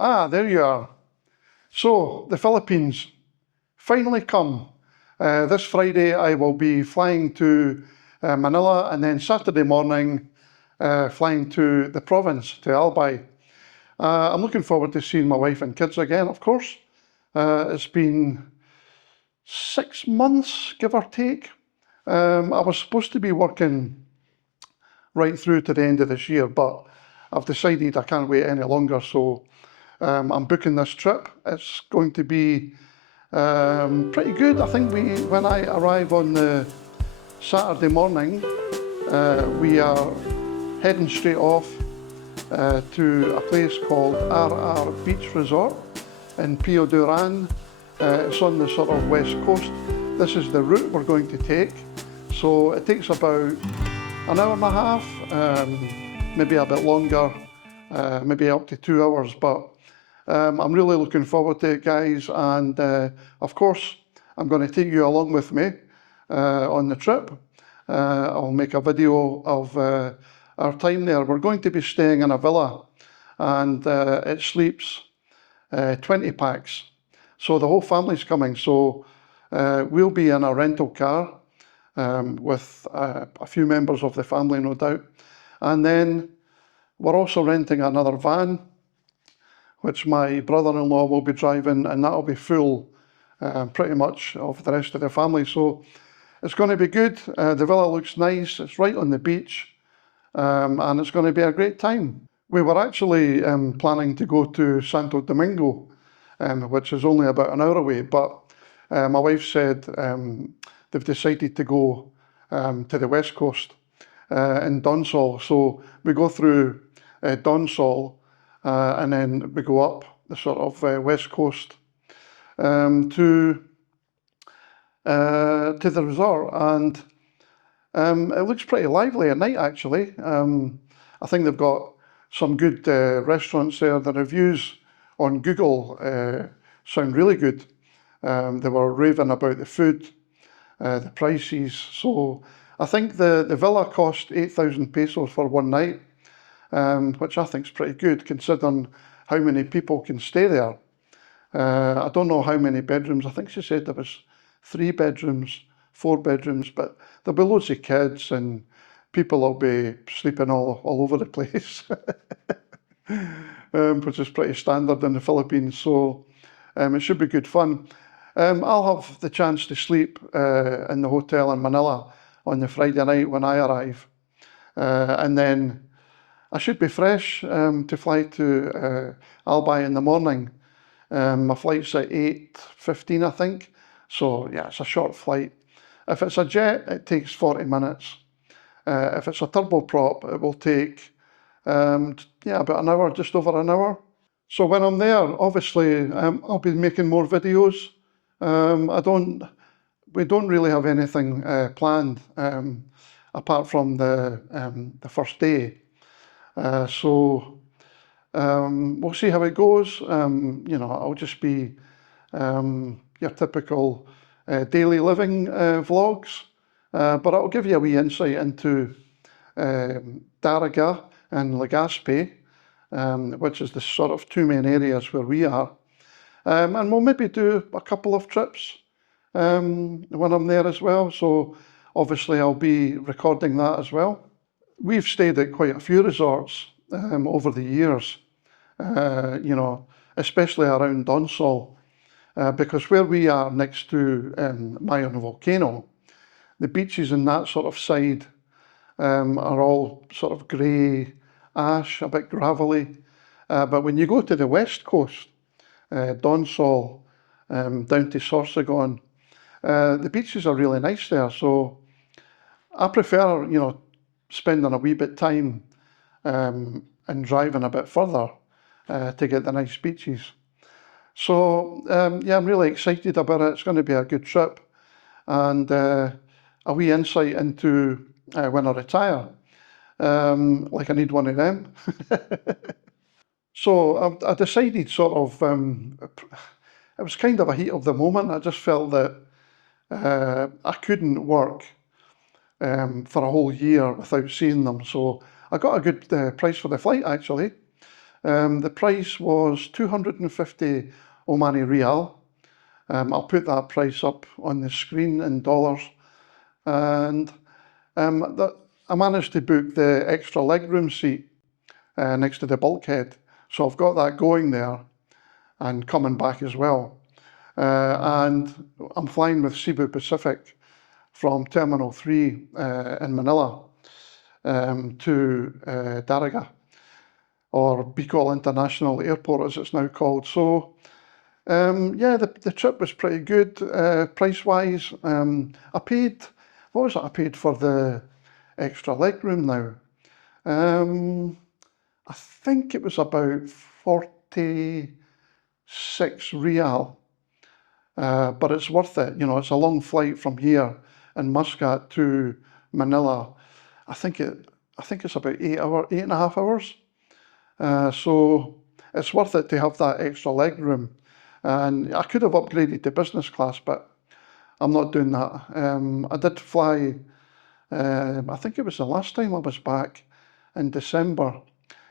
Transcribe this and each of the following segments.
Ah, there you are. So, the Philippines finally come. This Friday I will be flying to Manila, and then Saturday morning flying to the province, to Albay. I'm looking forward to seeing my wife and kids again, of course. It's been 6 months, give or take. I was supposed to be working right through to the end of this year, but I've decided I can't wait any longer, so I'm booking this trip. It's going to be pretty good. I think when I arrive on the Saturday morning, we are heading straight off to a place called RR Beach Resort in Pio Duran. It's on the sort of west coast. This is the route we're going to take. So it takes about an hour and a half, maybe a bit longer, maybe up to 2 hours, but I'm really looking forward to it, guys, and of course I'm going to take you along with me on the trip. I'll make a video of our time there. We're going to be staying in a villa, and it sleeps 20 packs, so the whole family's coming. So we'll be in a rental car with a few members of the family, no doubt, and then we're also renting another van which my brother-in-law will be driving, and that'll be full pretty much of the rest of the family. So it's going to be good. The villa looks nice. It's right on the beach, and it's going to be a great time. We were actually planning to go to Santo Domingo, which is only about an hour away, but my wife said they've decided to go to the west coast in Donsol. So we go through Donsol, and then we go up the sort of west coast to the resort, and it looks pretty lively at night, actually. I think they've got some good restaurants there. The reviews on Google sound really good. They were raving about the food, the prices. So I think the villa cost 8,000 pesos for one night, which I think is pretty good considering how many people can stay there. I don't know how many bedrooms. I think she said there was 3 bedrooms, 4 bedrooms, but there'll be loads of kids and people will be sleeping all over the place, which is pretty standard in the Philippines. So it should be good fun. I'll have the chance to sleep in the hotel in Manila on the Friday night when I arrive, and then I should be fresh to fly to Albay in the morning. My flight's at 8:15, I think. So yeah, it's a short flight. If it's a jet, it takes 40 minutes. If it's a turboprop, it will take about an hour, just over an hour. So when I'm there, obviously I'll be making more videos. We don't really have anything planned apart from the first day. So we'll see how it goes. I'll just be your typical daily living vlogs, but I'll give you a wee insight into Daraga and Legazpi, which is the sort of 2 main areas where we are. And we'll maybe do a couple of trips when I'm there as well. So obviously I'll be recording that as well. We've stayed at quite a few resorts over the years, especially around Donsol, because where we are next to Mayon Volcano, the beaches in that sort of side are all sort of grey ash, a bit gravelly. But when you go to the west coast, Donsol, down to Sorsogon, the beaches are really nice there. So I prefer, spending a wee bit time and driving a bit further to get the nice beaches. So I'm really excited about it. It's going to be a good trip, and a wee insight into when I retire. Like I need one of them. So I decided sort of, it was kind of a heat of the moment. I just felt that I couldn't work for a whole year without seeing them. So I got a good price for the flight, actually. The price was 250 Omani Rial. I'll put that price up on the screen in dollars. And I managed to book the extra legroom seat next to the bulkhead. So I've got that going there and coming back as well. And I'm flying with Cebu Pacific from Terminal 3 in Manila to Daraga, or Bicol International Airport as it's now called. So yeah, the trip was pretty good price-wise. I paid, what was it I paid for the extra legroom now? I think it was about 46 Rial. But it's worth it. You know, it's a long flight from here in Muscat to Manila. I think it's about 8.5 hours. So it's worth it to have that extra leg room. And I could have upgraded to business class, but I'm not doing that. I did fly, I think it was the last time I was back in December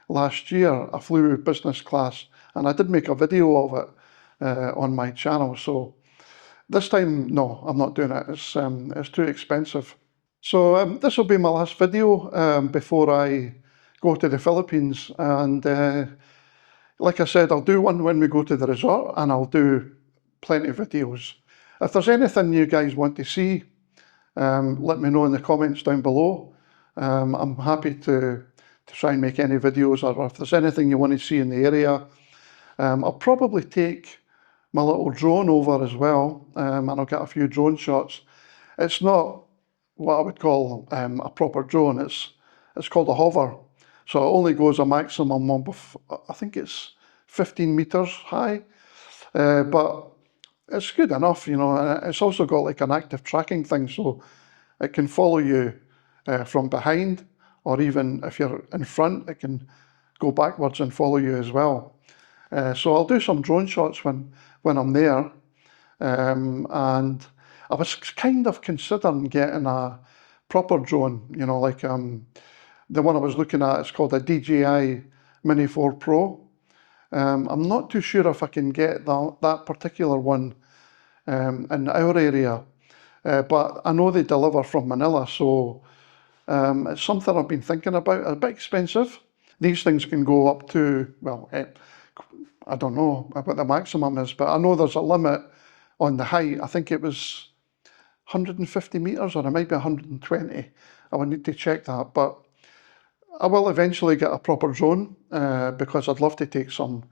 last year. I flew business class and I did make a video of it on my channel. So this time, no, I'm not doing it. It's too expensive. So this will be my last video before I go to the Philippines. And like I said, I'll do one when we go to the resort, and I'll do plenty of videos. If there's anything you guys want to see, let me know in the comments down below. I'm happy to try and make any videos, or if there's anything you want to see in the area. I'll probably take my little drone over as well, and I'll get a few drone shots. It's not what I would call a proper drone. It's called a hover, so it only goes a maximum of, I think it's 15 meters high, but it's good enough, you know. And it's also got like an active tracking thing, so it can follow you from behind, or even if you're in front, it can go backwards and follow you as well. So I'll do some drone shots when I'm there. And I was kind of considering getting a proper drone, you know, like the one I was looking at, it's called a DJI Mini 4 Pro. I'm not too sure if I can get that particular one in our area, but I know they deliver from Manila, so it's something I've been thinking about. A bit expensive. These things can go up to, well, I don't know what the maximum is, but I know there's a limit on the height. I think it was 150 meters, or it might be 120. I would need to check that, but I will eventually get a proper drone because I'd love to take some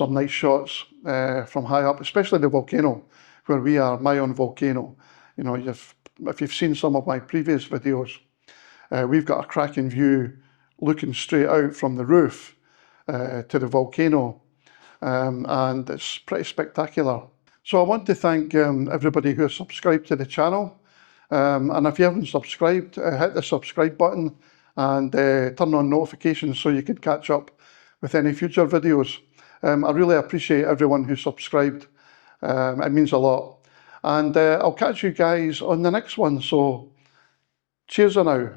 nice shots from high up, especially the volcano where we are, my own volcano. You know, if you've seen some of my previous videos, we've got a cracking view looking straight out from the roof to the volcano, and it's pretty spectacular. So I want to thank everybody who has subscribed to the channel, and if you haven't subscribed, hit the subscribe button and turn on notifications so you can catch up with any future videos. I really appreciate everyone who subscribed. It means a lot. And I'll catch you guys on the next one. So cheers for now.